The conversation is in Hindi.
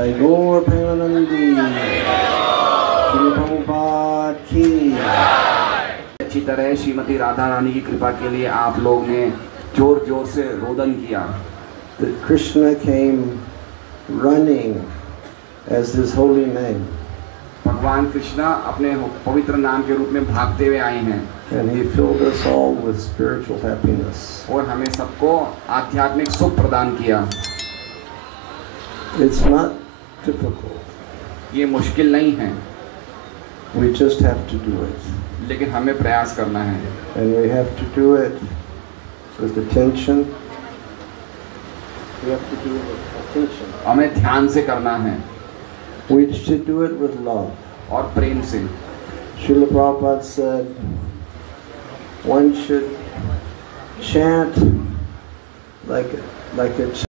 Jai Gaur Premanandi Shri Prabhupada की। अच्छी तरह श्रीमती राधा रानी की कृपा के लिए आप लोग ने जोर जोर से रोदन किया। That Krishna came running as his holy name. भगवान कृष्णा अपने पवित्र नाम के रूप में भागते हुए आए हैं। And he filled us all with spiritual happiness. और हमें सबको आध्यात्मिक सुख प्रदान किया। It's not difficult. ये मुश्किल नहीं है। We just have to do it. लेकिन हमें प्रयास करना है। And we have to do it with attention. We have to do it with attention. हमें ध्यान से करना है। We should do it with love. और प्रेम से। Srila Prabhupada said one should chant like a